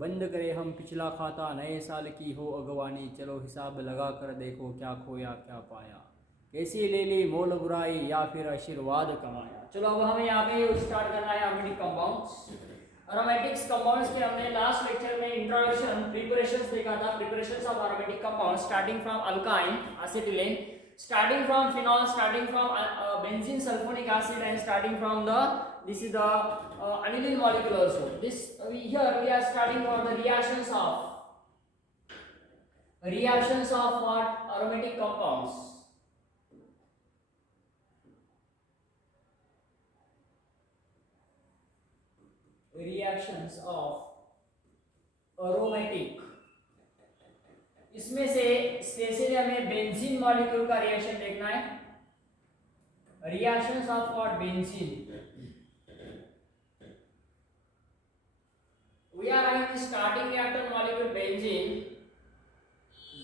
बंद करें हम पिछला खाता, नए साल की हो अगवानी, चलो हिसाब लगा कर देखो क्या खोया क्या पाया, कैसी ले ली मोल बुराई या फिर आशीर्वाद कमाया। चलो अब हमें यहाँ पे स्टार्ट करना है अरोमेटिक कंपाउंड्स। अरोमेटिक्स कंपाउंड्स के हमने लास्ट लेक्चर में इंट्रोडक्शन प्रिपरेशंस देखा था, preparations of aromatic compounds starting from alkyne acetylene, starting from phenol, starting from benzene sulfonic acid, and starting from the this is the aniline molecule also. This here we are starting from the reactions of what aromatic compounds. Reactions of aromatic, इसमें से specially हमें benzene molecule का reaction देखना है। Reactions of what benzene, we are having the starting reactor molecule benzene.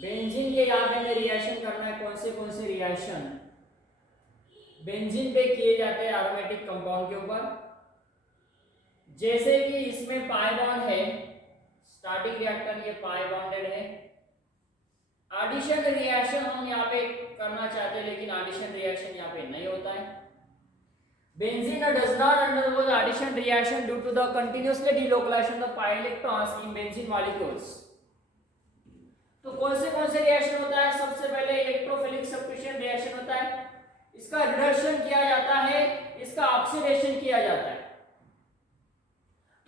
Benzene के यहाँ पे हमें रिएक्शन करना है। कौन से रिएक्शन बेंजीन पे किए जाते हैं एरोमेटिक कंपाउंड के ऊपर, जैसे कि इसमें पाई बॉन्ड है, स्टार्टिंग रिएक्टर ये पाई बॉन्डेड है। एडिशन रिएक्शन हम यहाँ पे करना चाहते हैं, लेकिन एडिशन रिएक्शन यहाँ पे नहीं होता है। Benzene does not undergo the addition reaction due to the continuously delocalization of pi electrons in benzene molecules। तो कौन से रिएक्शन होता है? सबसे पहले इलेक्ट्रोफिलिक सब्स्टिट्यूशन रिएक्शन होता है, इसका रिडक्शन किया जाता है, इसका ऑक्सीडेशन किया जाता है।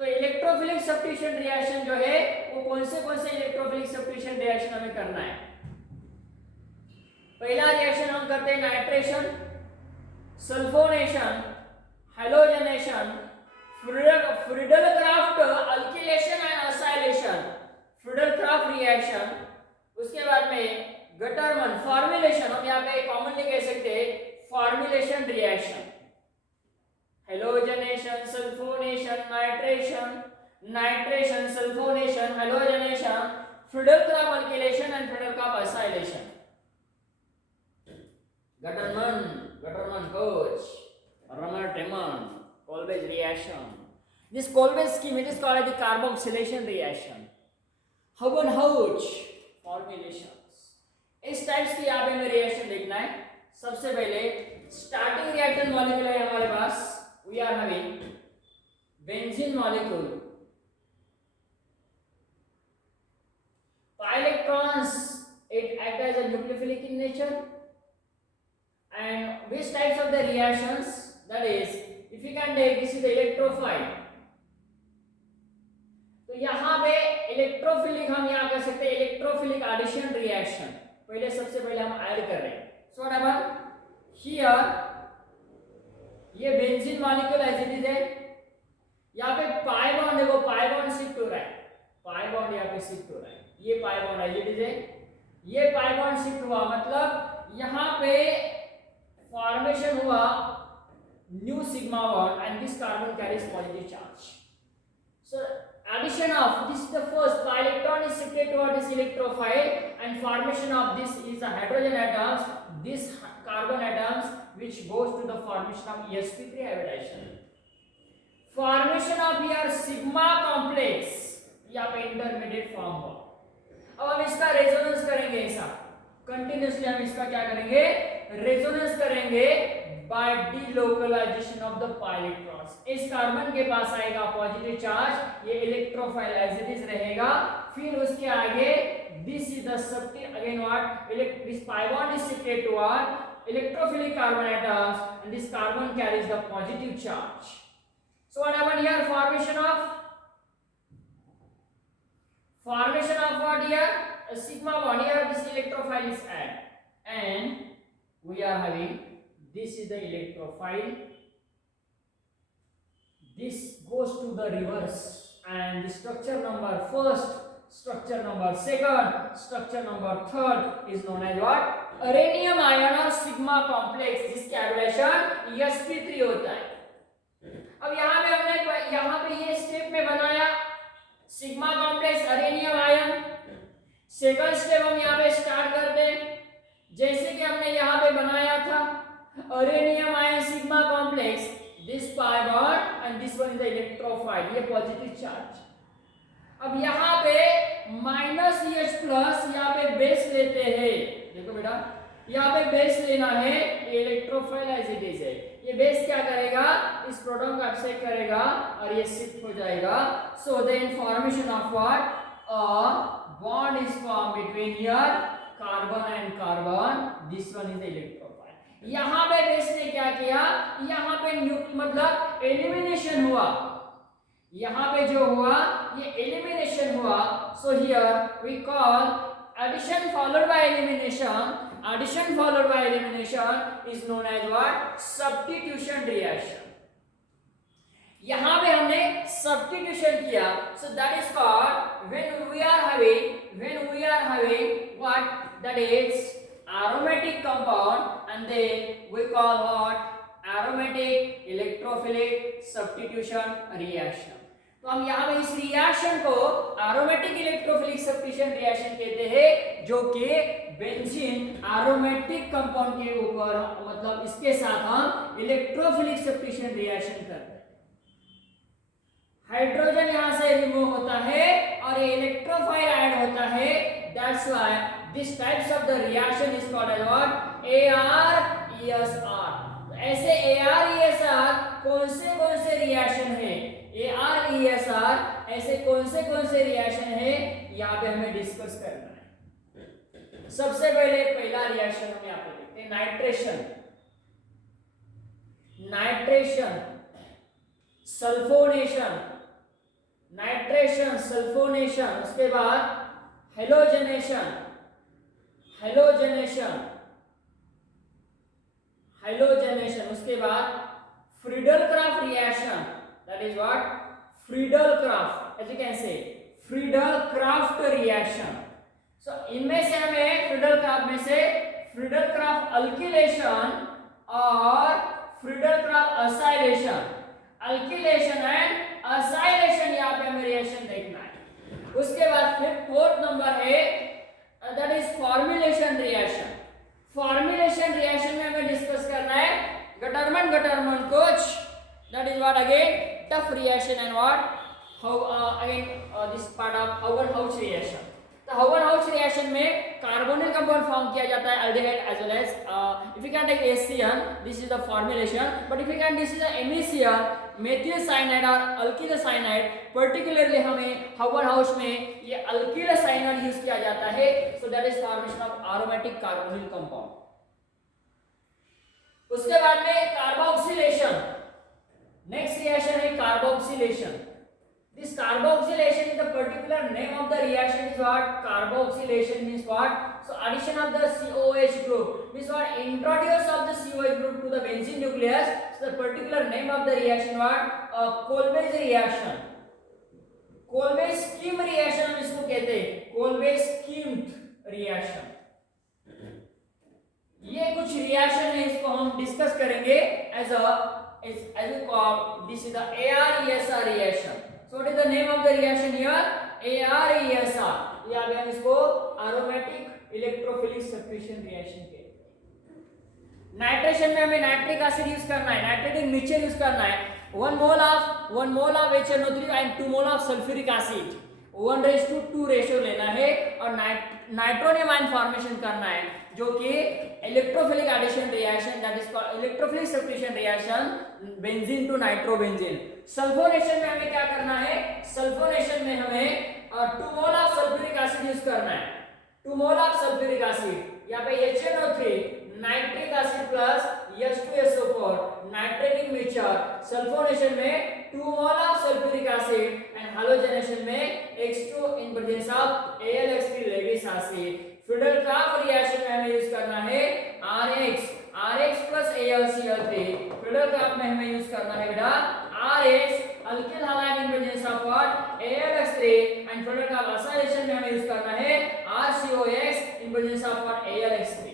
तो इलेक्ट्रोफिलिक सब्स्टिट्यूशन रिएक्शन जो है वो कौन से इलेक्ट्रोफिलिक सब्स्टिट्यूशन रिएक्शन हमें करना है? पहला रिएक्शन हम करते हैं nitration, sulfonation, halogenation, Friedel Crafts alkylation and acylation, Friedel Crafts reaction. उसके बाद में गटरमन फॉर्मुलेशन, हम यहाँ पे कॉमनली कह सकते हैं formulation reaction, halogenation, sulfonation, nitration, sulfonation, halogenation, Friedel Crafts alkylation and Friedel Crafts acylation. Gutterman Koch, Raman-Teman, Kolbe's reaction. This Kolbe's scheme, it is called the carboxylation reaction. Hubbard-Hauch formulations. इस टाइप्स की यहाँ पे हमें रिएक्शन देखना है। सबसे पहले स्टार्टिंग रिएक्टेंट मॉलिक्यूल है हमारे पास, we are having benzene molecule. Pi electrons, it act as a nucleophilic in nature. And which types of the reactions, that is if you can take, this is the electrophile। तो यहाँ पे electrophilic हम यहाँ कर सकते हैं electrophilic addition reaction. पहले सबसे पहले हम ऐड कर रहे हैं, सो व्हाट हैपन हियर, ये benzene molecule as it is है, यहाँ पे पाई बॉन्ड देखो, पाई बॉन्ड शिफ्ट हो रहा है, पाई बॉन्ड यहाँ पे शिफ्ट हो रहा है, ये pi bond as it is है, ये पाई बॉन्ड शिफ्ट हुआ, मतलब यहाँ पे formation हुआ new sigma bond and this carbon carries positive charge. So addition of this is the first, pi electron is shifted toward this electrophile and formation of this is the hydrogen atoms, this carbon atoms which goes to the formation of sp3 hybridization, formation of here sigma complex, यहाँ पे intermediate form हुआ। अब हम इसका resonance करेंगे, ऐसा continuously हम इसका क्या करेंगे, रेजोनेंस करेंगे by delocalization of the pi electrons. इस कार्बन के पास आएगा पॉजिटिव चार्ज, ये इलेक्ट्रोफाइल एज इट इज रहेगा, फिर उसके आगे this is the substitute again what, this pi bond is shifted toward electrophilic carbon atoms and this carbon carries the positive charge. So what happened here, formation of what here, a sigma bond, here this electrophile is add and we are having, this is the electrophile, this goes to the reverse and the structure number first, structure number second, structure number third is known as what, uranium ion और sigma complex, जिसकी hybridisation sp3 होता है। अब यहाँ पे हमने यहाँ पे ये स्टेप में बनाया sigma complex arenium ion, second step हम यहाँ पे स्टार्ट करते हैं, जैसे कि हमने यहाँ पे बनाया था arenium ion sigma complex, this pi bond and this one is the electrophile, ये पॉजिटिव चार्ज। अब यहाँ प्लस यहाँ पे बेस लेते हैं, देखो बेटा यहाँ पे बेस लेना है, इलेक्ट्रोफाइल एज इट इज है, ये बेस क्या करेगा, इस प्रोटॉन को एक्सेप्ट करेगा और ये शिफ्ट हो जाएगा. So then formation of what, a bond is form between here carbon and carbon, this one is electrophile. यहाँ पे बेस ने क्या किया, यहाँ पे मतलब एलिमिनेशन हुआ, यहाँ पे जो हुआ ये एलिमिनेशन हुआ. So here we call addition followed by elimination, addition followed by elimination is known as what, substitution reaction. यहाँ पे हमने substitution किया, so that is called when we are having what, that is aromatic compound, and then we call what, aromatic electrophilic substitution reaction. तो हम यहाँ पे इस reaction को एरोमेटिक इलेक्ट्रोफिलिक सब्स्टिट्यूशन रिएक्शन कहते हैं, जो कि बेंजीन एरोमेटिक कंपाउंड के ऊपर मतलब इसके साथ हम इलेक्ट्रोफिलिक सब्स्टिट्यूशन रिएक्शन करते हैं. हाइड्रोजन यहाँ से रिमूव होता है और ये इलेक्ट्रोफाइल ऐड होता है. That's why this types of the reaction is called as what, AR-ESR. ऐसे AR-ESR कौन से रिएक्शन है, AR-ESR ऐसे कौन से रिएक्शन है, यहाँ पे हमें डिस्कस करना है. सबसे पहले पहला रिएक्शन हम यहाँ पे देखते हैं, नाइट्रेशन सल्फोनेशन, उसके बाद हेलोजनेशन, उसके बाद Friedel-Crafts reaction, that is what, Friedel-Crafts, as you can say Friedel-Crafts reaction. So इनमें से हमें Friedel-Crafts alkylation और Friedel-Crafts acylation, alkylation and acylation यहाँ पे हमें रिएक्शन देखना है. उसके बाद फिर फोर्थ नंबर है that is formulation reaction. Formulation reaction में हमें डिस्कस करना है गटरमन coach, that is what again, tough reaction, and what, how again this part of Haugen-Hauch reaction. तो Haugen-Hauch reaction में कार्बोनिल कंपाउंड फॉर्म किया जाता है, aldehyde as well as if you can take HCl, this is the formulation, but if you can this is the MECl, methyl cyanide or alkyl cyanide, particularly हमें Haugen-Hauch में ये alkyl cyanide use किया जाता है. so that is formation of aromatic carbonyl compound. उसके बाद में carboxylation, next reaction है carboxylation. This carboxylation is the particular name of the reaction is what, carboxylation means what, so addition of the COH group means what, introduce of the COH group to the benzene nucleus. So the particular name of the reaction what, Kolbe's reaction, Kolbe-Schmidt reaction हम इसको कहते हैं, Kolbe-Schmidt reaction. ये कुछ reaction है, इसको हम discuss करेंगे as we call, this is the AR-ESR reaction. So what is the name of the reaction here, AR-ESR. यहाँ पे हम इसको aromatic electrophilic substitution reaction कहते हैं. नाइट्रेशन में हमें नाइट्रिक एसिड यूज करना है, नाइट्रेटिक मिक्सचर यूज करना है. 1 mole of HNO3 and 2 mole of sulphuric acid, 1:2 ratio लेना है और नाइट्रोनियम आयन फॉर्मेशन करना है, जो कि electrophilic addition reaction, that is called electrophilic substitution reaction, benzene to nitrobenzene. Sulphonation में हमें क्या करना है, सल्फोनेशन में हमें 2 mole of sulphuric acid use करना है, 2 मोल ऑफ सल्फ्यूरिक एसिड. यहाँ पे HNO3 nitric acid plus H2SO4 nitrating mixture, sulfonation में 2 mole of sulphuric acid and halogenation में X2 in presence of AlX3 Lewis acid. Friedel Crafts reaction में हमें use करना है RH प्लस AlCl3. फ्रीडल-क्राफ्ट में हमें यूज करना है बेटा RH alkyl halide in presence of what, AlX3, and Friedel-Crafts acylation में हमें यूज करना है RCOX in presence of what, AlX3.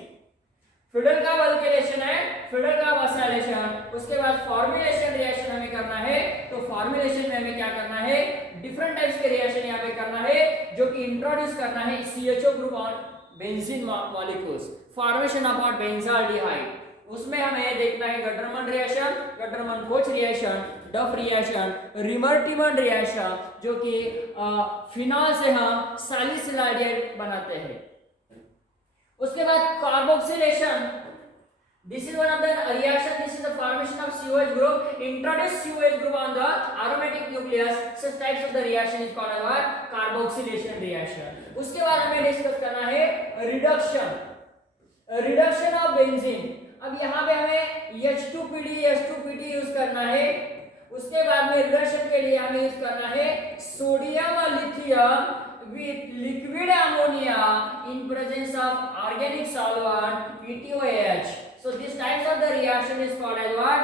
Friedel Crafts alkylation है, फ्रीडल-क्राफ्ट acylation. उसके बाद फॉर्मुलेशन रिएक्शन हमें करना है. तो फॉर्मुलेशन में हमें क्या करना है, डिफरेंट टाइप्स के रिएक्शन यहाँ पे करना है, जो कि इंट्रोड्यूस करना है CHO group on benzene molecules, formation of benzaldehyde. उसमें हमें देखना है गटरमन रिएक्शन, गटरमन-कोच रिएक्शन, डफ रिएक्शन, रिमर्टिमन रिएक्शन, जो कि फिनॉल से हम सैलिसिलाइड बनाते हैं। उसके बाद carboxylation, this is one of the reaction, this is the formation of COH group, introduce COH group on the aromatic nucleus, such types of the reaction is called as carboxylation reaction। उसके बाद हमें discuss करना है reduction of benzene. अब यहाँ पे हमें H2PD use करना है। उसके बाद में रिडक्शन के लिए हमें यूज करना है सोडियम और lithium with liquid ammonia in presence of organic solvent PTOH। So this types of the reaction is called as what?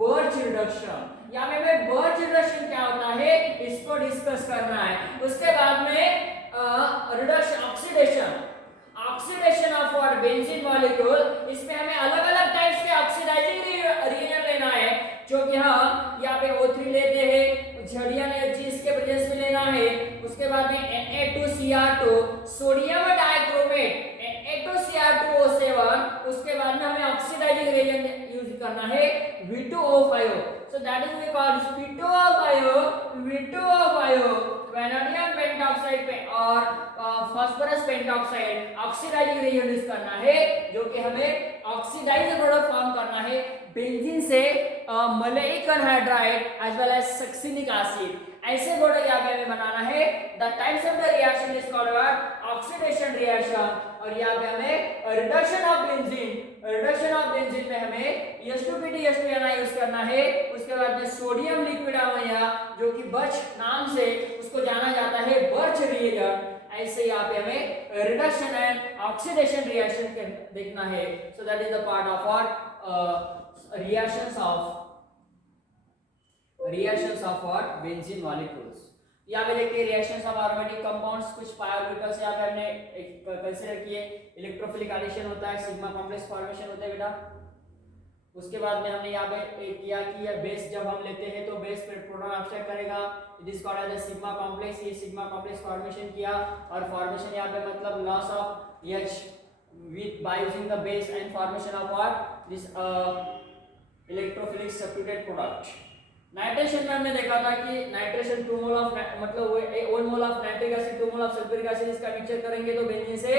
Birch reduction। यहाँ पे हमें birch reduction क्या होता है इसको डिस्कस करना है। उसके बाद में reduction oxidation of what benzene molecule, इसमें हमें अलग अलग टाइप्स के ऑक्सीडाइजिंग रिएजेंट लेना है, जो कि हम यहाँ पे O3 लेते हैं, झड़ियन इसके प्रेजेंस में लेना है। उसके बाद में Na2Cr2, सोडियम डाइक्रोमेट Na2Cr2O7, उसके बाद में हमें ऑक्सीडाइजिंग रिएजेंट यूज करना है V2O5। so that is we call V2O5 vanadium pentoxide और phosphorus pentoxide oxidizing reagent use करना है, जो कि हमें ऑक्सीडाइज्ड प्रोडक्ट फॉर्म करना है बेंजीन से maleic anhydride as well as succinic acid. ऐसे प्रोडक्ट यहाँ पे हमें बनाना है। The types of the reaction is called oxidation reaction. और यहाँ पे हमें रिडक्शन ऑफ बेंजीन में हमें H2PD H2Na यूज करना है। उसके बाद में सोडियम लिक्विड अमोनिया, जो कि बर्च नाम से उसको जाना जाता है, बर्च रिएजेंट। ऐसे यहाँ पे हमें रिडक्शन एंड ऑक्सीडेशन रिएक्शन देखना है। So that is the part of what reactions of what benzene molecules। यहाँ पे देखिए रिएक्शंस ऑफ एरोमेटिक कंपाउंड्स, कुछ पायरोकेमिकल्स यहाँ पे हमने कंसीडर किए। इलेक्ट्रोफिलिक एडिशन होता है, सिग्मा कॉम्प्लेक्स फॉर्मेशन होता है बेटा। उसके बाद में हमने यहाँ पे किया कि ये बेस जब हम लेते हैं तो बेस प्रोटॉन अब्स्ट्रैक्ट करेगा, it is called as sigma complex. ये सिग्मा कॉम्प्लेक्स फॉर्मेशन किया, और फॉर्मेशन यहाँ पे मतलब loss of H with by using the base and formation of what this electrophilic substituted product। Nitration में हमने देखा था कि नाइट्रेशन 2 मोल ऑफ मतलब 1 mole of nitric acid 2 mole of sulphuric acid इसका मिक्सचर करेंगे तो बेंजीन से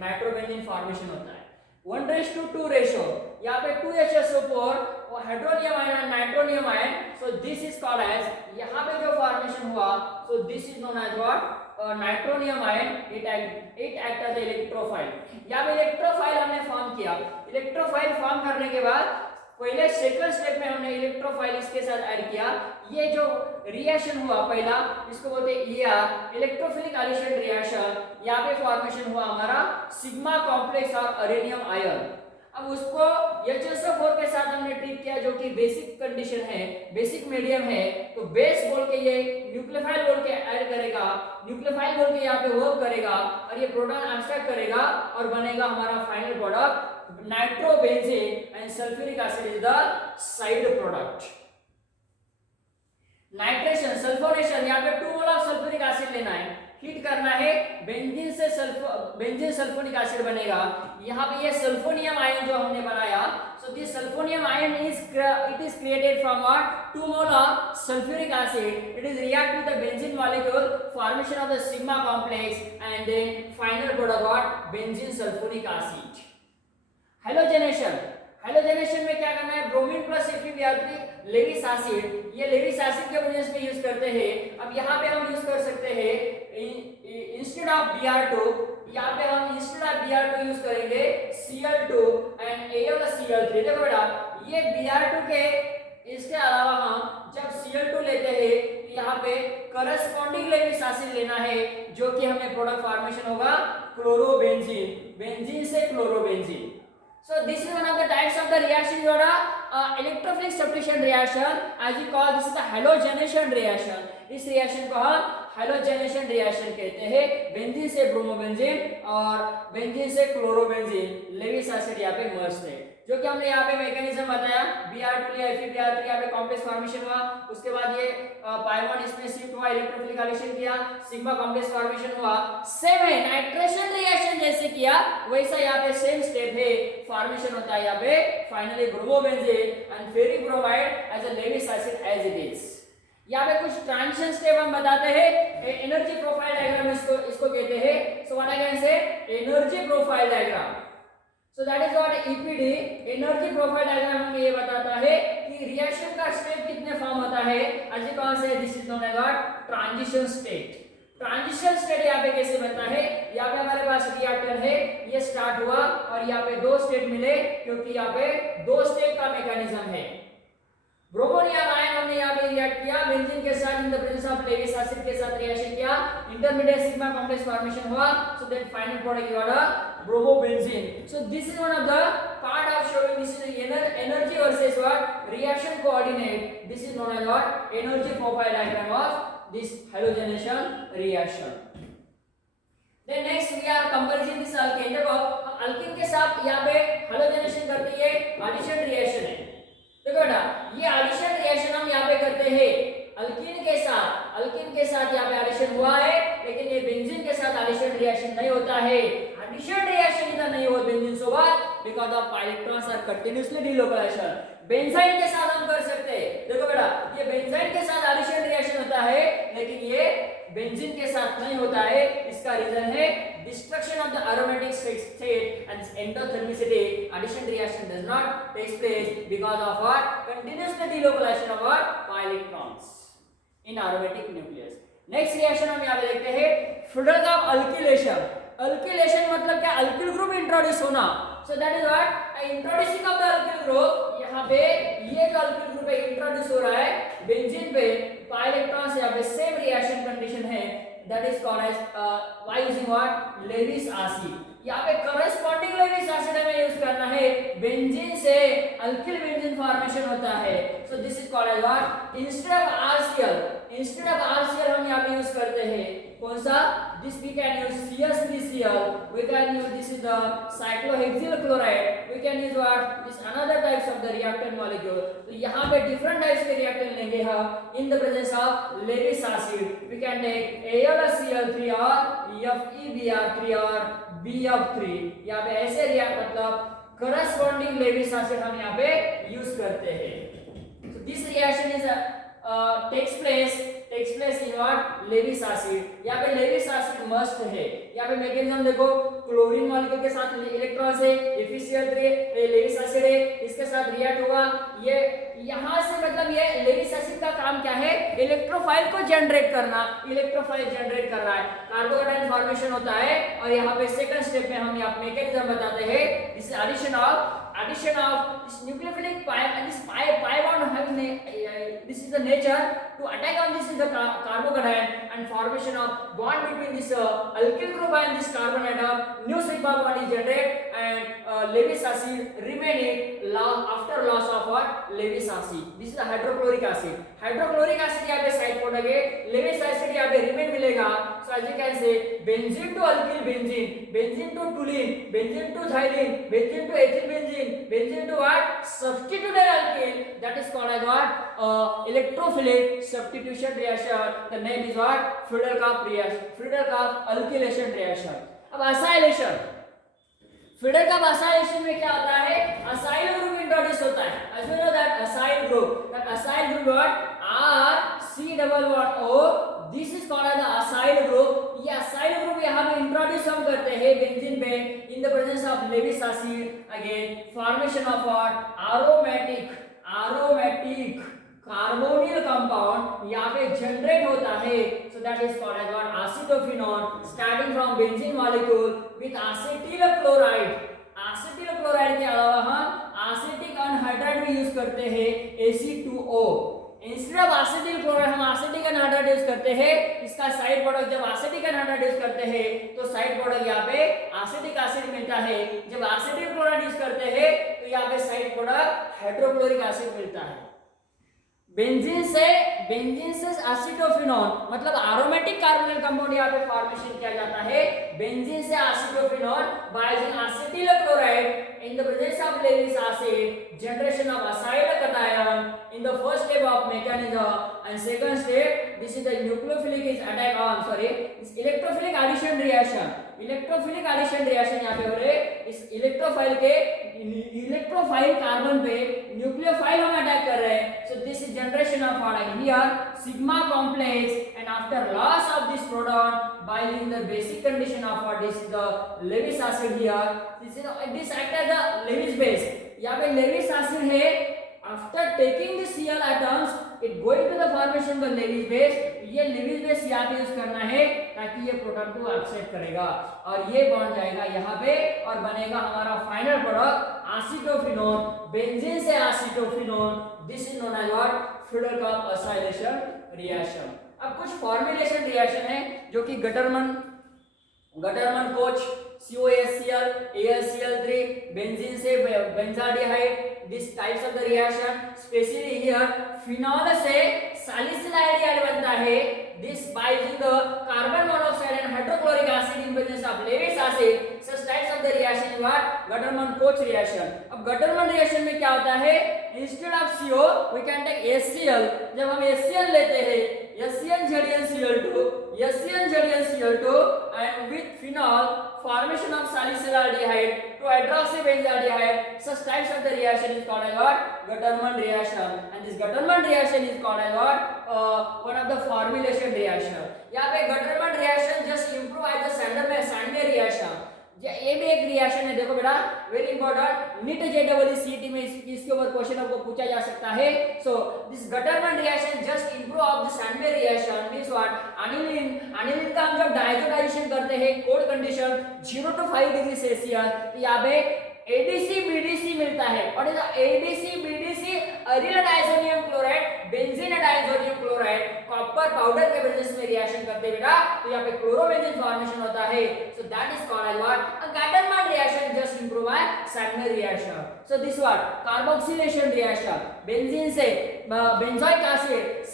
नाइट्रोबेंजीन फॉर्मेशन होता है। 1:2 रेशियो, यहाँ पे 2HSO4 और हाइड्रोनियम आयन और nitronium ion. So this is called as, यहाँ पे जो फॉर्मेशन हुआ so this is known as what nitronium ion. It act as electrophile. यहाँ पे इलेक्ट्रोफाइल हमने फॉर्म किया। इलेक्ट्रोफाइल फॉर्म करने के बाद पहले सेकंड स्टेप में हमने इलेक्ट्रोफाइल इसके साथ ऐड किया। ये जो रिएक्शन हुआ पहला, इसको बोलते हैं ER इलेक्ट्रोफिलिक एडिशन रिएक्शन। यहाँ पे फॉर्मेशन हुआ हमारा सिग्मा कॉम्प्लेक्स और अरेनियम आयन। अब उसको HSO4 के साथ हमने ट्रीट किया, जो कि बेसिक कंडीशन है, बेसिक मीडियम है। तो बेस बोल के ये न्यूक्लियोफाइल बोल के ऐड करेगा, न्यूक्लियोफाइल बोल के यहाँ पे वर्क करेगा और ये प्रोटॉन एब्स्ट्रैक्ट करेगा और बनेगा हमारा final product nitrobenzene and sulphuric acid is the side product. Nitration sulphonation, यहाँ पे 2 मोल ऑफ सल्फ्यूरिक एसिड लेना है, हीट करना है, बेंजीन से बेंजीन सल्फोनिक एसिड बनेगा। यहाँ पे ये सल्फोनियम आयन जो हमने बनाया, so this sulfonium ion is created from what 2 mole of sulfuric acid। it is react with the benzene molecule, formation of the sigma complex and then final product what benzene sulfonic acid। हेलोजेनेशन में क्या करना है, bromine plus Fe Lewis acid, ये Levi's acid के presence में use करते हैं। अब यहाँ पे हम यूज कर सकते हैं इंस्टेड ऑफ Br2, यहाँ पे हम इंस्टेड ऑफ Br2 यूज करेंगे Cl2 एंड AlCl3। देखो बेटा, ये Br2 के इसके अलावा हम जब Cl2 लेते हैं, यहाँ पे करस्पॉन्डिंग लेविस एसिड लेना है, जो कि हमें प्रोडक्ट फॉर्मेशन होगा क्लोरोबेंजीन, बेंजीन से chlorobenzene. So this is one of the types of the reaction, your electrophilic substitution reaction, as we call this is the halogenation reaction। इस रिएक्शन को हम हेलोजेनेशन रिएक्शन कहते हैं। बेंजीन से ब्रोमोबेंजीन और benzene से क्लोरोबेंजीन, लेविस एसिड यहाँ पे मर्ज है। जो कि हमने यहाँ पे मैकेनिज्म बताया, Br2 लिया, Fe2Br3 यहाँ पे कॉम्प्लेक्स फॉर्मेशन हुआ, उसके बाद ये पाई इसमें शिफ्ट हुआ, इलेक्ट्रोफिलिक एडिशन किया, सिग्मा कॉम्प्लेक्स फॉर्मेशन हुआ। सेम है, नाइट्रेशन रिएक्शन जैसे किया वैसा यहाँ पे सेम स्टेप है, फॉर्मेशन होता है यहाँ पे finally bromobenzene and ferric bromide as a Lewis acid as it is. यहाँ पे कुछ ट्रांजिशन स्टेप हम बताते हैं, एनर्जी प्रोफाइल डायग्राम इसको कहते हैं। So what I can say, energy profile diagram. So that is what EPD, energy profile diagram हमें ये बताता है कि रिएक्शन का स्टेप कितने फॉर्म होता है। आज कौन से, this is known as transition state. Transition state यहाँ पे कैसे बनता है, यहाँ पे हमारे पास रिएक्टर है, ये स्टार्ट हुआ और यहाँ पे दो स्टेट मिले क्योंकि यहाँ पे दो स्टेप का मैकेनिज्म है। ब्रोमोनियम आयन हमने यहाँ पे रिएक्ट किया बेंजीन के साथ, in the presence of Lewis acid के साथ रिएक्शन किया, इंटरमीडिएट सिग्मा कॉम्प्लेक्स फॉर्मेशन हुआ, so that final product you are bromobenzene. So this is one of the part of showing this is energy versus what, reaction coordinate. This is known as what, energy profile diagram of this halogenation reaction. Then next we are comparing this alkane। देखो alkene के साथ यहाँ पे हैलोजेनेशन करते हैं, addition reaction है। देखो बेटा ये एडिशन रिएक्शन हम यहाँ पे करते हैं अल्कीन के साथ यहाँ पे एडिशन हुआ है, लेकिन ये बेंजीन के साथ एडिशन रिएक्शन नहीं होता है। एडिशन रिएक्शन इधर नहीं होता बेंजीन सोबत because of electrons are continuously delocalization. Benzene के साथ हम कर सकते हैं, देखो बेटा ये बेंजाइन के साथ एडिशन रिएक्शन होता है, लेकिन ये बेंजीन के साथ नहीं होता है। इसका रीजन है destruction of the aromatic state and endothermicity. Addition reaction does not take place because of what, continuous delocalization of what, pi electrons in aromatic nucleus. Next reaction हम यहाँ पे देखते हैं product of alkylation। alkylation मतलब क्या, alkyl group introduce होना। so that is what introducing of the alkyl group। यहाँ पे ये जो alkyl group है इंट्रोड्यूस हो रहा है बेंजीन पे, pi electrons यहाँ पे सेम रिएक्शन कंडीशन है, that is called as by using what, Lewis acid। यहाँ पे corresponding Lewis acid हमें यूज करना है, बेंजीन से अल्किल बेंजीन फॉर्मेशन होता है। so this is called as what, instead of RCl हम यहाँ पे यूज करते हैं कौन सा, this we can use CS3Cl, we can use, this is the cyclohexyl chloride, we can use what, this another types of the reactant molecule। तो यहाँ पे different types के reactant लेंगे हम in the presence of Lewis acid। we can take AlCl3 or FeBr3 or BF3। यहाँ पे ऐसे react मतलब corresponding Lewis acid हम यहाँ पे यूज करते हैं। so this reaction is takes place in what, Lewis acid। यहाँ पे Lewis acid मस्ट है। यहाँ पे मैकेनिज्म देखो, क्लोरीन मॉलिक्यूल के साथ इलेक्ट्रॉन्स है, FeCl3 Lewis acid है, इसके साथ रिएक्ट होगा। ये यहाँ से मतलब ये Lewis acid का काम क्या है, इलेक्ट्रोफाइल को जनरेट करना, इलेक्ट्रोफाइल जनरेट कर रहा है, कार्बोकेटाइन फॉर्मेशन होता है। और यहाँ पे सेकंड स्टेप में हम यहाँ मैकेनिज्म बताते हैं, इस addition of this nucleophilic pi and this pi bond having this is the nature to attack on this is the carbocation and formation of bond between this alkyl group and this carbon atom, new sigma bond is generated and Lewis acid remaining after loss of what, Lewis acid। this is the hydrochloric acid। hydrochloric acid यहाँ पे side product है, Lewis acid यहाँ पे remain मिलेगा। so as you can say benzene to alkyl benzene, benzene to toluene, benzene to xylene, benzene to ethyl benzene, benzene to what, substituted alkyl, that is called as what, electrophilic substitution reaction। the name is what, Friedel-Crafts reaction, Friedel-Crafts alkylation reaction। अब acylation, Friedel-Crafts acylation में क्या होता है, acyl group introduce होता है। as we know that acyl group, that acyl group what, RC11O, this is called as the acyl group। ये acyl group यहाँ पे इंट्रोड्यूस हम करते हैं बेंजीन पे in the presence of Lewis acid, again formation of what, aromatic carbonyl compound यहाँ पे generate होता है। so that is called as what, acetophenone, starting from benzene molecule with acetyl chloride। acetyl chloride के अलावा हम acetic anhydride भी use करते हैं, AC2O। Instead of acetyl chloride हम एसिटिक एनहाइड्राइड यूज करते हैं। इसका साइड प्रोडक्ट जब एसिटिक एनहाइड्राइड यूज करते हैं तो साइड प्रोडक्ट यहाँ पे एसिटिक एसिड मिलता है। जब एसिटिल क्लोराइड यूज करते हैं तो यहाँ पे साइड प्रोडक्ट हाइड्रोक्लोरिक एसिड मिलता है। बेंजीन से एसिटोफिनॉल मतलब एरोमेटिक कार्बोनिल कंपाउंड यहाँ पे फॉर्मेशन किया जाता है बेंजीन से acetophenol by using acetyl chloride in the presence of Lewis acid generation of acyl cation in the first step of mechanism and second step this is the nucleophilic is attack on sorry this electrophilic addition reaction यहाँ पे हो रहे इस electrophile carbon पे nucleophile हम attack कर रहे हैं so this is generation of what here sigma complex and after loss of this proton by using the basic condition of what this is the Lewis acid here this act as a Lewis base यहाँ पे Lewis acid है after taking the Cl atoms it going to the formation of the Lewis base ये Lewis base यहाँ पे use करना है ताकि ये प्रोटॉन को एक्सेप्ट करेगा और ये बॉन्ड जाएगा यहाँ पे और बनेगा हमारा फाइनल प्रोडक्ट एसिटोफिनोन बेंजीन से acetophenone this is known as what Friedel Crafts acylation reaction अब कुछ फॉर्मुलेशन रिएक्शन है जो कि गटरमन कोच COHCl AlCl3 बेंजीन से benzaldehyde this types of the reaction specially here phenol से सैलिसिलाइड बनता है this by using the carbon monoxide and hydrochloric acid in presence of Lewis acid such types of the reaction is what Gutterman-Koch reaction अब Gutterman reaction में क्या होता है instead of CO we can take HCl जब हम HCl लेते हैं HCl-ZnCl2 and with phenol formation of salicylaldehyde to hydroxybenzaldehyde such types of the reaction is called as what Gutterman reaction and this Gutterman reaction is called as what one of the formulation reaction यहाँ पे Gutterman reaction just improve as the Sandner reaction ये भी एक reaction है देखो बेटा very important NEET JEE में इसके ऊपर क्वेश्चन आपको पूछा जा सकता है so this Gattermann reaction just improve of the Sandmeyer reaction means what aniline का हम जब डाइजोडाइजेशन करते हैं cold condition 0 to 5 degree Celsius तो यहाँ पे ADC BDC मिलता है और ADC BDC aryl diazonium chloride benzene diazonium chloride copper powder के प्रेजेंस में रिएक्शन करते बेटा तो यहाँ पे क्लोरोबेंजीन फॉर्मेशन होता है so that is called as what a Gattermann reaction just improve by Sandmeyer reaction so this what carboxylation reaction benzene से बेंजोइक एसिड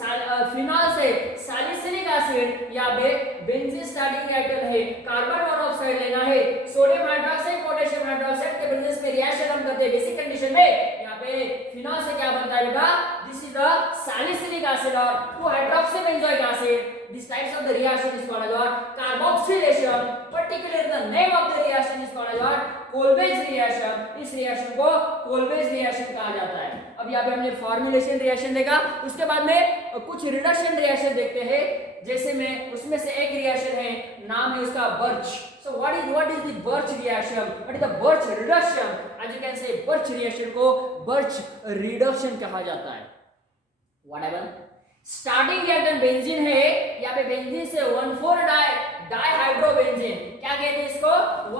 फिनॉल से सैलिसिलिक एसिड यहाँ पे बेंजीन स्टार्टिंग रिएक्टर है कार्बन मोनोऑक्साइड लेना है sodium hydroxide potassium hydroxide के presence में reaction हम करते हैं बेसिक कंडीशन में यहाँ पे फिनॉल से क्या बनता है बेटा this is the salicylic acid और 2 हाइड्रोक्सीबेंजोइक acid this types of the reaction is called as what carboxylation particularly the name of the reaction is called as what Kolbe's reaction इस रिएक्शन को Kolbe's reaction कहा जाता है अब यहाँ पे हमने फॉर्मुलेशन रिएक्शन देखा उसके बाद में कुछ रिडक्शन रिएक्शन देखते हैं जैसे में उसमें से एक रिएक्शन है नाम है उसका birch so what is the Birch reaction what is the Birch reduction as you can say Birch reaction को Birch reduction कहा जाता है whatever स्टार्टिंग रिएक्टेंट बेंजीन है यहाँ पे बेंजीन से 1,4 डाइहाइड्रोबेंजीन क्या कहते हैं इसको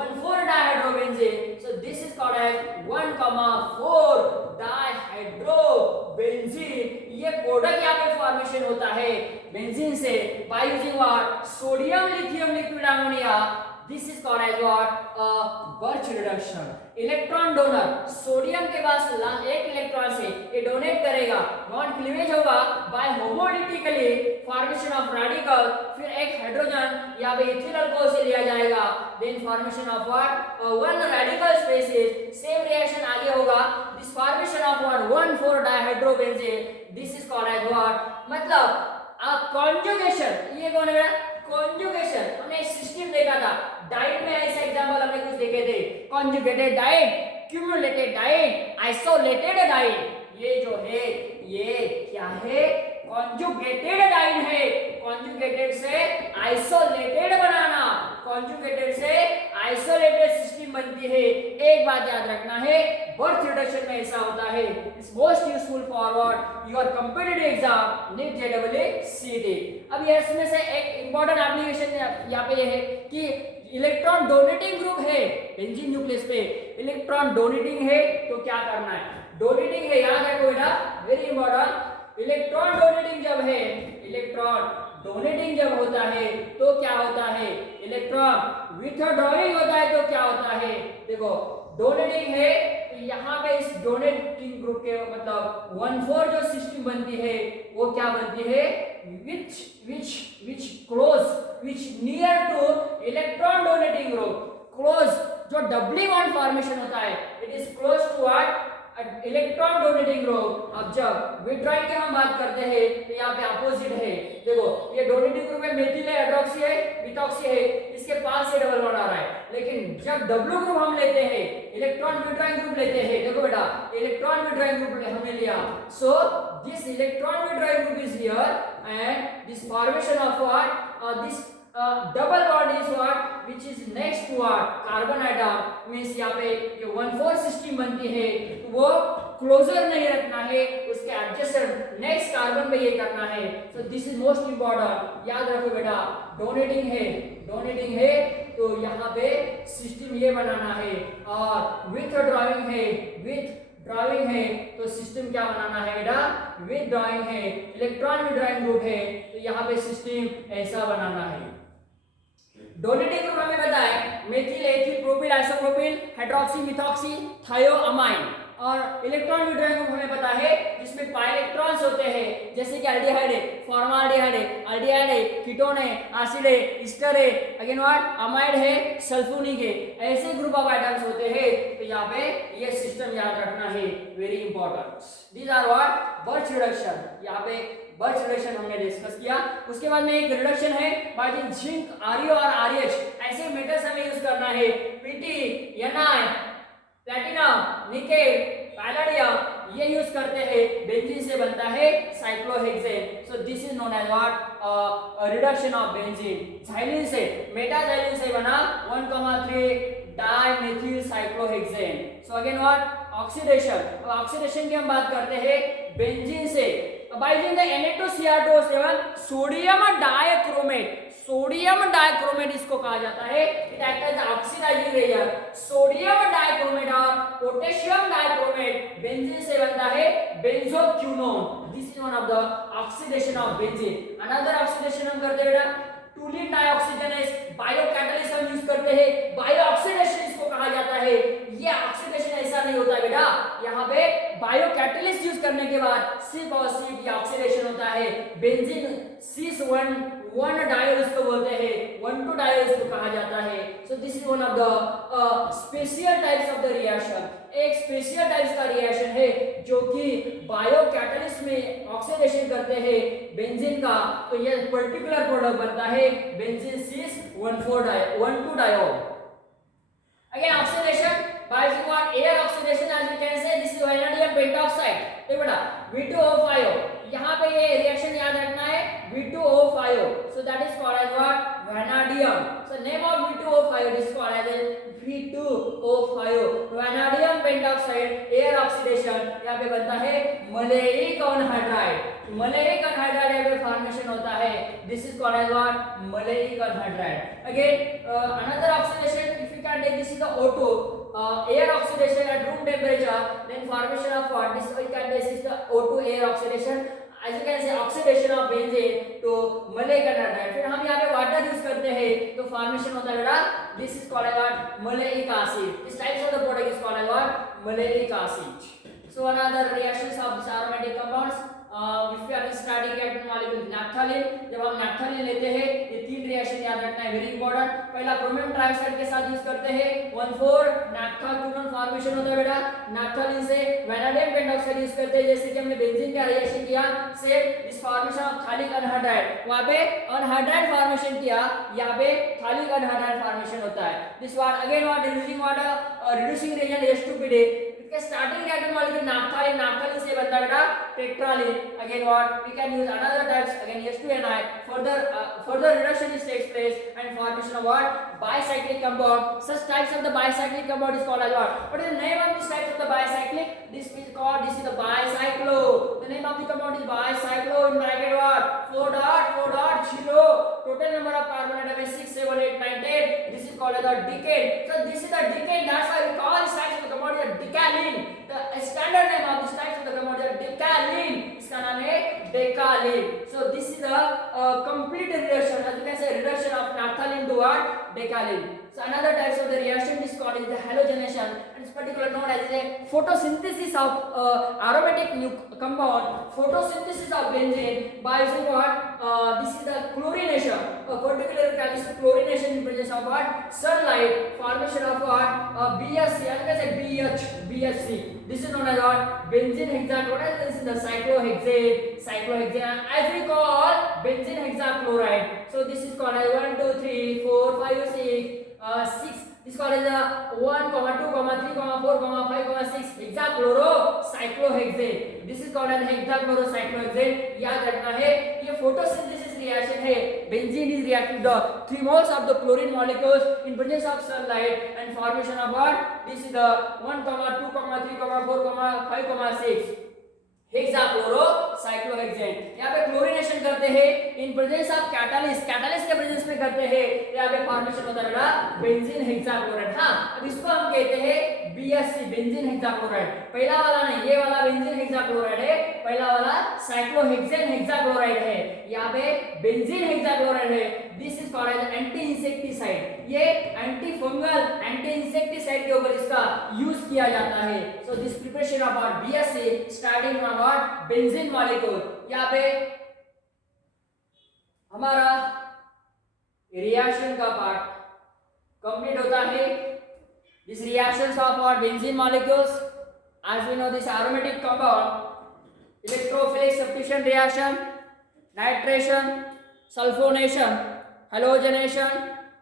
1,4 dihydrobenzene so this is called as 1,4 dihydrobenzene ये प्रोडक्ट यहाँ पे फॉर्मेशन होता है बेंजीन से by using what sodium lithium liquid ammonia this is called as what Birch reduction electron donor sodium के पास एक इलेक्ट्रॉन से ये डोनेट करेगा बॉन्ड क्लीवेज होगा by homolytically formation of radical फिर एक हाइड्रोजन या पे इथिल अल्कोहल से लिया जाएगा then formation of what one radical species same reaction आगे होगा this formation of what 1,4 dihydrobenzene this is called as what मतलब कॉन्जुगेशन ये कौन है कॉन्जुगेशन हमने सिस्टम देखा था डाइट में ऐसे एग्जांपल हमने कुछ देखे थे conjugated diet cumulated diet isolated diet ये जो है ये क्या है कॉन्जुगेटेड डाइट है कॉन्जुगेटेड से आइसोलेटेड बनाना कॉन्जुगेटेड से आइसोलेटेड सिस्टम बनती है एक बात याद रखना है बर्च रिडक्शन में ऐसा होता है it's most useful for what your competitive exam NEET JEE अब ये इसमें से एक इंपॉर्टेंट एप्लीकेशन यहाँ पे है कि इलेक्ट्रॉन डोनेटिंग ग्रुप है बेंजीन न्यूक्लियस पे इलेक्ट्रॉन डोनेटिंग है तो क्या करना है डोनेटिंग है याद रखो बेटा वेरी इंपॉर्टेंट इलेक्ट्रॉन डोनेटिंग जब है इलेक्ट्रॉन डोनेटिंग जब होता है तो क्या होता है इलेक्ट्रॉन विथड्रॉइंग होता है तो क्या होता है देखो डोनेटिंग है तो यहाँ पे इस डोनेटिंग ग्रुप के मतलब 1,4 जो सिस्टम बनती है वो क्या बनती है, which close which near to electron donating group, close जो doubling bond formation होता है, it is close to what electron donating group. अब जब विथड्रॉइंग की हम बात करते हैं तो यहाँ पे अपोजिट है, देखो ये डोनेटिंग ग्रुप में मेथिल है, हाइड्रोक्सी है, मिथॉक्सी है, इसके पास से डबल बॉन्ड आ रहा है। लेकिन जब डब्ल्यू ग्रुप हम लेते हैं, इलेक्ट्रॉन विथड्रॉइंग ग्रुप लेते हैं, देखो बेटा इलेक्ट्रॉन विथड्रॉइंग ग्रुप हमने लिया, so this electron withdrawing group is here and this formation of what this double bond is what which is next to what carbon atom means यहाँ पे जो 1,4 system बनती है तो वो क्लोजर नहीं रखना है, उसके एडजेसेंट नेक्स्ट कार्बन पे ये करना है। So this is most important, याद रखो बेटा डोनेटिंग है तो यहाँ पे सिस्टम ये बनाना है, और विथ ड्राइंग है तो सिस्टम क्या बनाना है बेटा, विथ ड्राइंग है, इलेक्ट्रॉन विथड्रॉइंग ग्रुप है तो यहाँ पे सिस्टम ऐसा बनाना है। डोनेटिंग ग्रुप हमें पता है methyl, ethyl, propyl, isopropyl, hydroxy, methoxy, thioamine, और इलेक्ट्रॉन विथड्रॉइंग ग्रुप हमें पता है जिसमें पाई इलेक्ट्रॉन्स होते हैं, जैसे कि एल्डिहाइड है, फॉर्माल्डिहाइड है, अल्डिहाइड है, कीटोन है, एसिड है, ईस्टर है, अगेन व्हाट अमाइड है, सल्फोनिक है, ऐसे ग्रुप ऑफ एटम्स होते हैं। तो यहाँ पे ये सिस्टम याद रखना है, very important. These are what Birch reduction, यहाँ पे बर्च रिडक्शन हमने डिस्कस किया। उसके बाद में एक रिडक्शन है बाय जिंक, आरयू और आरएच, ऐसे मेटल्स हमें यूज करना है, PT, NI, platinum, nickel, palladium ये यूज करते हैं, बेंजीन से बनता है cyclohexane. So this is known as what reduction of benzene. Xylene से, मेटाझाइलिन से बना 1,3 dimethyl cyclohexane. So again what oxidation, अब ऑक्सीडेशन की हम बात करते हैं बेंजीन से, by using the Na2Cr2O7 sodium dichromate इसको कहा जाता है, it act as oxidizing agent. Sodium dichromate और पोटेशियम डाइक्रोमेट बेंजीन से बनता है benzoquinone. This is one of the oxidation of benzene. Another oxidation हम करते हैं बेटा टूलिन डाइऑक्सीजनेस, बायोकैटालिस्ट हम यूज करते हैं, बायोऑक्सीडेशन इसको कहा जाता है। ये ऑक्सीडेशन ऐसा नहीं होता है बेटा, यहाँ पे बायोकैटालिस्ट यूज करने के बाद सिर्फ और सिर्फ ये ऑक्सीडेशन होता है। बेंजीन सिस 1 डायोल इसको बोलते हैं, 1,2 डायोल इसको कहा जाता है। So this is one of the special types of the reaction. एक स्पेशल टाइप्स का रिएक्शन है जो कि बायोकैटालिस्ट में ऑक्सीडेशन करते हैं बेंजीन का, तो ये पर्टिकुलर प्रोडक्ट बनता है benzene cis 1,2 diol. Again oxidation by using what air oxidation, as we can say this is vanadium pentoxide। तो बेटा V2O5, यहाँ पे ये रिएक्शन याद रखना है V2O5, so that is called as what vanadium। so name of V2O5 is called as V2O5 vanadium pentoxide air oxidation। यहाँ पे बनता है मलेइक अनहाइड्राइड, मलेइक अनहाइड्राइड यहाँ पे फॉर्मेशन होता है, this is called as what maleic anhydride. Again another oxidation if you can take this is the O2 air oxidation at room temperature, then formation of what this we can this is the O2 air oxidation, as you can say oxidation of benzene to maleic anhydride। फिर हम यहाँ पे water use करते हैं तो formation होता है बेटा this is called as what maleic acid। this types of the product is called as what maleic acid। so another reactions of this aromatic compounds if we are starting at molecule naphthalene, जब हम naphthalene लेते हैं ये 3 reaction याद रखना है, very important. पहला chromium trioxide के साथ यूज करते हैं 1,4 नैप्थाक्विनोन फॉर्मेशन होता है बेटा। नैप्थलीन से वैनाडियम पेंटॉक्साइड यूज करते हैं, जैसे कि हमने बेंजीन का रिएक्शन किया सेम इस फॉर्मेशन ऑफ थालिक अनहाइड्राइड, वहां पे अनहाइड्राइड फॉर्मेशन किया, यहाँ पे थालिक अनहाइड्राइड फॉर्मेशन होता है। This what again what reducing water reducing reagent H2PD। इसके starting reaction molecule naphthalene, naphthalene से बनता है बेटा tetralin. Again what we can use another types again H2Ni। further reduction is takes place and formation of what bicyclic compound। such types of the bicyclic compound is called as what is the name of this types of the bicyclic? this is the bicyclo। the name of the compound is bicyclo in bracket what 4.4.0। total number of carbon atom is 6 7 8 9 10। this is called as the decade। so this is the decade, that's why we call this types of the compound as decalene। the standard name of this types of the compound is decalene, इसका नाम है decalene। so this is the complete reduction, as you can say reduction of naphthalene to what? Decalin. So another types of the reaction is called is the halogenation, and it's particularly known as a photosynthesis of aromatic compound, photosynthesis of benzene by using what? This is the chlorination. Particularly called is chlorination in presence of what? Sunlight, formation of what? BSC, and as a BHC. This is known as what? Benzene hexachloride. This is the cyclohexane, and as we call benzene hexachloride. So this is called as 1, 2, 3, 4, 5, 6. 6. This is called as a 1, 2, 3, 4, 5, 6 hexachlorocyclohexane. This is called as hexachlorocyclohexane. याद रखना है ये photosynthesis reaction है. Benzene is reacting the 3 moles of the chlorine molecules in presence of sunlight and formation of what? This is the 1, 2, 3, 4, 5, 6 हेक्साक्लोरोसाइक्लोहेक्सेन. यहाँ पे chlorination करते हैं इन presence of catalyst के प्रेजेंस में करते हैं. यहाँ पे फॉर्मेशन होता है बेंजीन हेक्साक्लोराइड. हाँ, अब इसको हम कहते हैं BSC, बेंजीन हेक्साक्लोराइड. पहला वाला नहीं, ये वाला बेंजीन हेक्साक्लोराइड है, पहला वाला साइक्लोहेक्सेन हेक्साक्लोराइड है. यहाँ पे बेंजीन हेक्साक्लोराइड है. This is called as anti insecticide. ये एंटी फंगल, एंटी इंसेक्टिसाइड के ऊपर इसका यूज किया जाता है. So this preparation of BSC starting from what? Benzene molecule. यहाँ पे हमारा रिएक्शन का पार्ट कंप्लीट होता है. This reactions of what? Benzene molecules. as we know this aromatic compound, electrophilic substitution reaction, nitration, sulfonation, halogenation,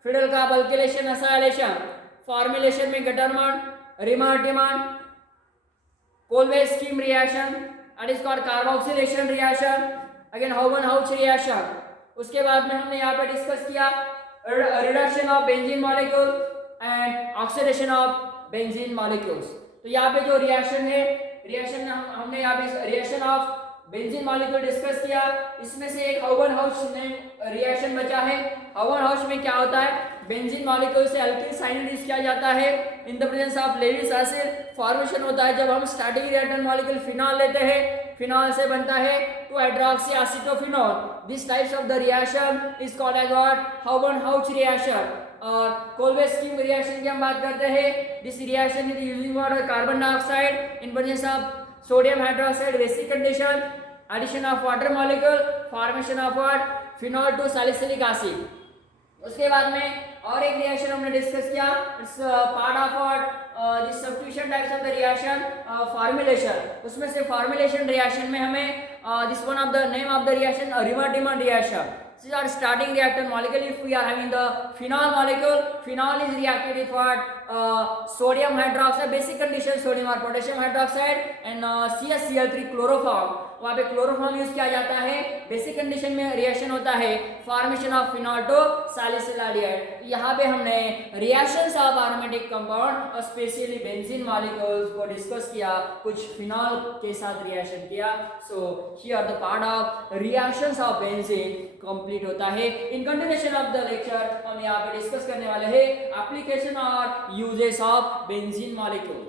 Friedel का alkylation, acylation, formulation में Gattermann, Reimer Tiemann, Kolbe's Schmitt reaction, and is called carboxylation reaction, again Houben Hoesch reaction. उसके बाद में हमने यहाँ पे discuss किया reduction of benzene molecule and oxidation of benzene molecules. तो यहाँ पे जो रिएक्शन है, रिएक्शन में हमने यहाँ पे reaction of benzene molecule discuss किया. इसमें से एक हाउबन-हाउच रिएक्शन बचा है. हाउबन-हाउच में क्या होता है? बेंजीन मॉलिक्यूल से अल्किल साइनाइड किया जाता है इन the presence of Lewis acid. Formation होता है जब हम स्टार्टिंग रिएक्टेंट मॉलिक्यूल फिनॉल लेते हैं. फिनॉल से बनता है two hydroxyacetophenone. This types of the reaction is called as what? Houben Hoesch reaction. और कोलवेज स्कीम रिएक्शन की हम बात करते हैं. This reaction is using what? Carbon dioxide in presence of sodium hydroxide, basic condition, addition of water molecule, formation of what? phenol to salicylic acid. उसके बाद में और एक रिएक्शन हमने डिस्कस किया. It's part of what? This substitution types of the reaction, formulation. उसमें से formulation reaction में हमें this one of the name of the reaction Reimer Tiemann reaction. This is our starting reactant molecule. If we are having the phenol molecule, phenol is reacted with what? Sodium hydroxide, basic condition sodium or potassium hydroxide and CaCl3 chloroform. वहाँ पे chloroform use किया जाता है. Basic condition में reaction होता है formation of phenol to सैलिसिलाडिहाइड. यहाँ पे हमने रिएक्शंस ऑफ एरोमेटिक कंपाउंड और स्पेशली बेंजीन मॉलिक्यूल्स को डिस्कस किया. कुछ फिनॉल के साथ रिएक्शन किया. So here the part of reactions of benzene complete होता है. In continuation of the lecture हम यहाँ पे डिस्कस करने वाले हैं एप्लीकेशन और यूजेस ऑफ बेंजीन मॉलिक्यूल.